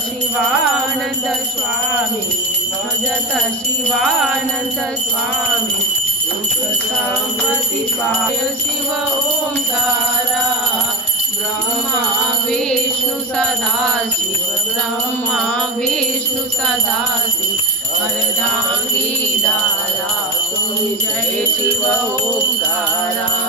शिवानंद स्वामी भजत शिवानंद स्वामी सुख समृद्धि पाय शिव ओंकारा ब्रह्मा विष्णु सदाशिव ब्रह्मा विष्णु सदाशिव अर्धांगी दारा तुम जय शिव ओंकारा।